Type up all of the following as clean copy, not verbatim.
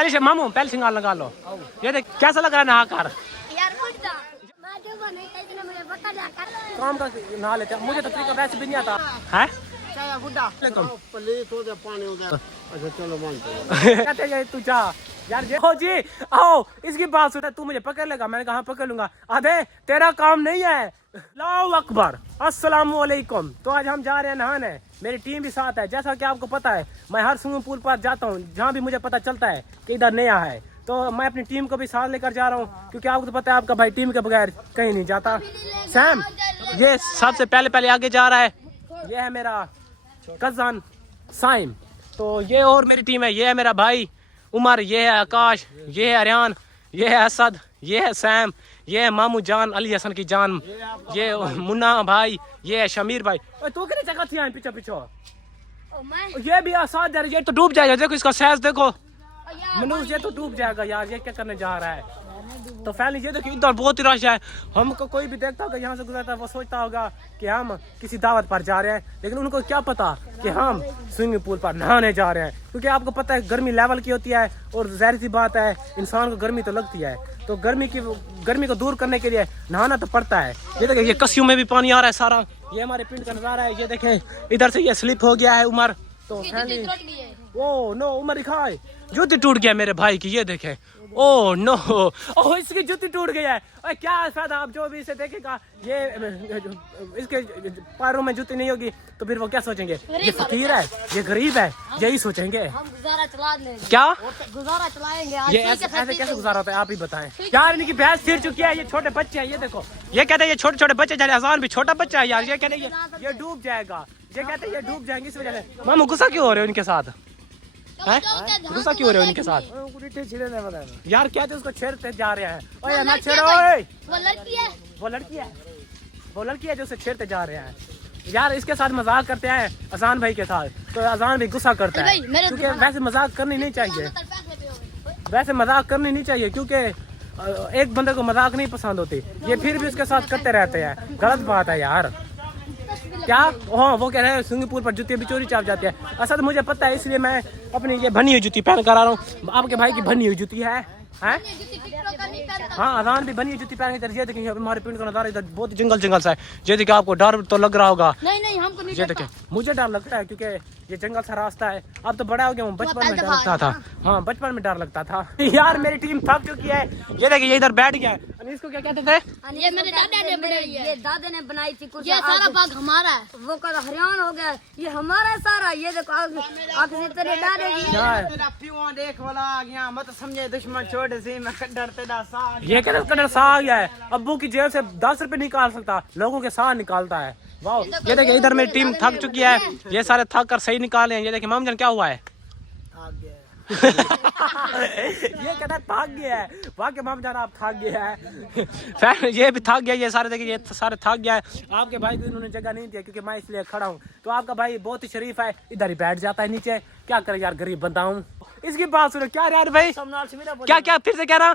पहले से मामू पहले सिंगार लगा लो। ये देख कैसा लग रहा है नहा कर। काम का नहा लेते हैं। मुझे तो तरीका वैसे भी नहीं आता है। अच्छा चलो कहते हैं तू जा यार हो जी आओ इसकी बात सुन। तू मुझे पकड़ लेगा। मैंने कहा पकड़ लूंगा। अबे तेरा काम नहीं है। अल्लाहु अकबर अस्सलाम वालेकुम। तो आज हम जा रहे हैं नहाने। मेरी टीम भी साथ है। जैसा कि आपको पता है मैं हर स्विमिंग पूल पर जाता हूँ जहाँ भी मुझे पता चलता है कि इधर नया है। तो मैं अपनी टीम को भी साथ लेकर जा रहा हूँ क्योंकि आपको तो पता है आपका भाई टीम के बगैर कहीं नहीं जाता। सैम ये सबसे पहले आगे जा रहा है। ये है मेरा कजन साइम। तो ये और मेरी टीम है। ये है मेरा भाई उमर, ये है आकाश, ये है अरियान, ये है असद, ये है सैम, ये है मामू जान अली हसन की जान, ये मुन्ना भाई, ये है शमीर भाई। तू कितनी जगह थी पीछे पीछे। ये भी आसाद यार। ये तो डूब जाएगा। देखो इसका साइज देखो मनुष्य। ये तो डूब जाएगा यार। ये क्या करने जा रहा है। तो फैमिली ये देखिए इधर बहुत ही रश है। हमको कोई भी देखता होगा यहाँ से गुजरता है वो सोचता होगा कि हम किसी दावत पर जा रहे हैं। लेकिन उनको क्या पता कि हम स्विमिंग पूल पर नहाने जा रहे हैं। क्योंकि आपको पता है गर्मी लेवल की होती है और जाहिर सी बात है इंसान को गर्मी तो लगती है। तो गर्मी को दूर करने के लिए नहाना तो पड़ता है। ये देखिए ये कस्सियों में भी पानी आ रहा है सारा। ये हमारे पिंड का नजारा है। ये देखें इधर से ये स्लिप हो गया है उमर। तो फैमिली ओ नो उमर दिखाए जूती टूट गया मेरे भाई की। ये देखे ओ नो ओ इसकी जूती टूट गई है। अरे क्या फायदा आप जो भी इसे देखेगा ये इसके पैरों में जूती नहीं होगी तो फिर वो क्या सोचेंगे ये फकीर है ये गरीब है यही सोचेंगे। हम गुजारा चला लेंगे। क्या गुजारा चलाएंगे। ये ऐसे कैसे गुजारा होता है आप ही बताएं। यार इनकी भैंस फिर चुकी है। ये छोटे बच्चे हैं। ये देखो ये कहते हैं ये छोटे छोटे बच्चे जा रहे हैं। अजान भी छोटा बच्चा है यार। ये कहते हैं ये डूब जाएगा। ये कहते हैं ये डूब जाएंगे इस वजह से। मामू गुस्सा क्यों हो रहे हो इनके साथ गुस्सा क्यों हो रहे हो इनके साथ यार। क्या उसको छेड़ते जा रहे हैं। ओए ना छेड़ो। वो लड़की है वो लड़की है जो उसे छेड़ते जा रहे हैं यार। इसके साथ मजाक करते हैं अजान भाई के साथ। तो अजान भी गुस्सा करता है क्योंकि वैसे मजाक करनी नहीं चाहिए। वैसे मजाक करनी नहीं चाहिए क्योंकि एक बंदे को मजाक नहीं पसंद होती। ये फिर भी उसके साथ करते रहते हैं। गलत बात है यार। क्या हाँ वो कह रहे हैं स्विमिंग पूल पर जूती भी चोरी चाप जाती है। असद मुझे पता है इसलिए मैं अपनी ये बनी हुई जूती पहन कर आ रहा हूँ। आपके भाई की बनी हुई जूती है हाँ अजान भी बनी हुई जूती पहन के। ये देखिए हमारे पिंड का नजारा इधर बहुत जंगल सा है। ये देखिए आपको डर तो लग रहा होगा। नहीं हमको नहीं। ये देखिए मुझे डर लगता है क्योंकि ये जंगल सा रास्ता है। अब तो बड़ा हो गया हूँ। बचपन में डर लगता था। हाँ बचपन में डर लगता था यार। मेरी टीम थक चुकी है। ये देखिए ये इधर बैठ गया है। इसको क्या कहते थे। ये मेरे दादा ने बनाई थी कुछ। ये सारा बाग हमारा है। वो कल हरियाणा हो गया। ये हमारा सारा। ये देखो आगे तेरे दादा देख वाला आ गया मत समझे दुश्मन छोटे से मैं डरते दा सा। ये कड़र सा आ गया है। अब्बू की जेब से 10 रुपए निकाल सकता लोगों के साथ निकालता है। वाह ये देखिए इधर मेरी टीम थक चुकी है। ये सारे थक कर सही निकाले हैं। ये देखिए मामू जान क्या हुआ है ये कहता है थक गया है। वाकई माम जान आप थक गया है। फैन ये भी थक गया। ये सारे देखिए ये सारे थक गया है। आपके भाई को इन्होंने जगह नहीं दिया क्योंकि मैं इसलिए खड़ा हूँ। तो आपका भाई बहुत ही शरीफ है इधर ही बैठ जाता है नीचे। क्या करे यार गरीब बंदा हूँ। इसकी बात सुनो क्या यार भाई क्या फिर से कह रहा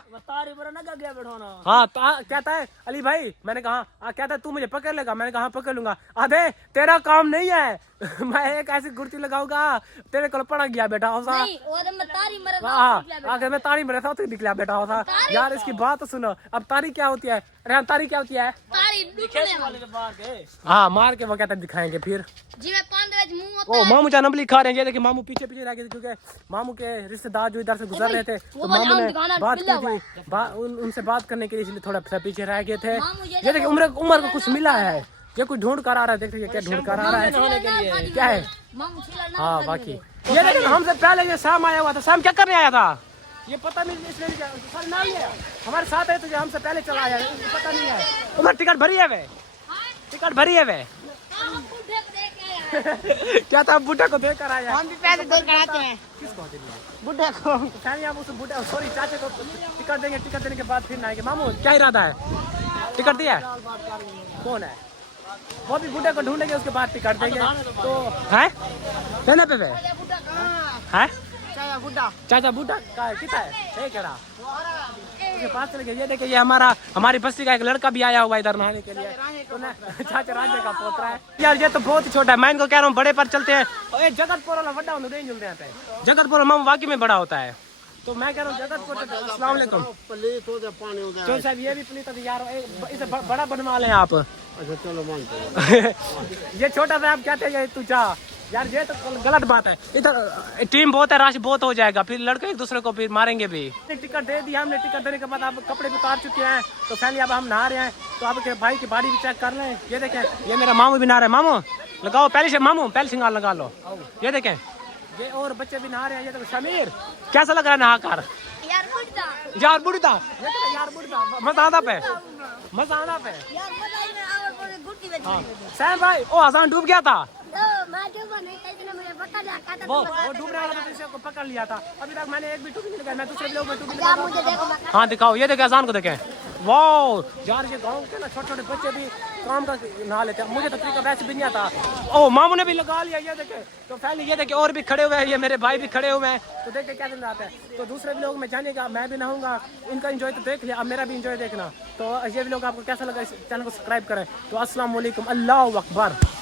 हाँ कहता है अली भाई। मैंने कहा कहता है तू मुझे पकड़ लेगा। मैंने कहा पकड़ लूंगा। अबे तेरा काम नहीं है मैं एक ऐसी गुर्ती लगाऊंगा तेरे को पड़ा गया बेटा होसा। अगर मैं तारी मरा था तो निकला बेटा होसा यार। इसकी बात तो सुनो। अब तारी क्या होती है। तारी क्या होती है। हाँ मार के वो कहते दिखाएंगे फिर। ओ मामू जान अम्बली खा रहे हैं। ये देखिए मामू पीछे रह गए क्योंकि मामू के रिश्तेदार जो इधर से गुजर रहे थे तो मामू ने बात की थी उनसे बात करने के लिए इसलिए थोड़ा सा पीछे रह गए थे। ये देखिए उम्र को कुछ मिला है। ये कुछ ढूंढ कर आ रहा है। देखिए क्या ढूंढ कर आ रहा है क्या है। हाँ बाकी ये देखिए हमसे पहले ये शाम आया हुआ था। शाम क्या करने आया था ये पता नहीं। इसलिए नाम है हमारे साथ है तो हमसे पहले चला आया पता नहीं है। उम्र टिकट भरी है वे टिकट भरी है वे क्या था बुढ़ा को देख कर आया। हम भी पैसे देकर आते हैं। किसको बुढ़ा को आप उस बुढ़ा सॉरी चाचे को टिकट देंगे। टिकट देने के बाद फिर ना आएंगे। मामू क्या इरादा है टिकट दिया कौन है वो भी बुढ़े को ढूंढेंगे उसके बाद टिकट देंगे। तो है देना पे है चाचा बुढ़ा कितना है उसके पास चले गए। ये देखिए ये हमारी बस्ती का एक लड़का भी आया हुआ इधर नहाने के लिए। तो चाचा राजे का पोतरा है यार। ये तो बहुत ही छोटा है। मैं इनको कह रहा हूँ बड़े पर चलते हैं। जगतपुर वाला बड़ा नहीं जुलते हैं। जगतपुर मामू वाकई में बड़ा होता है। तो मैं कह रहा हूँ जगत को अस्सलाम वालेकुम। प्लेट हो जाए पानी हो जाए। चलो साहब ये भी प्लीज यार इसे बड़ा बनवा लें आप। अच्छा चलो मानते हैं। ये छोटा सा आप कहते हैं तू जा यार, ये तो गलत बात है। इधर टीम बहुत है, रश बहुत हो जाएगा, फिर लड़के एक दूसरे को फिर मारेंगे भी। टिकट दे दिया हमने, टिकट देने के बाद आप कपड़े भी उतार चुके हैं, तो फैमिली अब हम नहा रहे हैं। तो आपके भाई की बॉडी भी चेक कर लें। ये देखें, ये मेरा मामू भी नहा रहा है। मामू लगाओ पहले मामू पहले सिंगार लगा लो। ये देखें, ये और बच्चे भी नहा रहे हैं। ये देखो शमीर कैसा लग रहा है नहा कर? यार बुढ़ा यार बुढ़ा, ये देखो यार बुढ़ा, मजा आता पे, मजा आना पे। यार बताइए ना, और पूरी गुट्टी में हाँ सैम भाई, ओ आसान डूब गया था। मैं जो नहीं था, इतना मुझे पता लगा था। वो डूब रहा था तो इसे को पकड़ लिया था। अभी तक मैंने एक भी टूबी नहीं लगाई, मैं दूसरे लोग में टूबी जा मुझे देखो मैं। हाँ दिखाओ, ये देखे आसान को देखें। वाह यार, ये गांव के ना छोटे छोटे बच्चे भी काम का नहा लेते हैं। मुझे तो तरीका वैसे भी नहीं आता। ओ मामू ने भी लगा लिया, ये देखे। तो फैमिली ये देखे और भी खड़े हुए हैं, ये मेरे भाई भी खड़े हुए हैं। तो देखे क्या दिन आता है। तो दूसरे भी लोग में जानेगा, मैं भी नहाऊंगा, इनका एंजॉय तो देख लिया, अब मेरा भी एंजॉय देखना। तो ये भी लोग आपको कैसा लगा, इस चैनल को सब्सक्राइब करें। तो अस्सलाम वालेकुम, अल्लाह अकबर।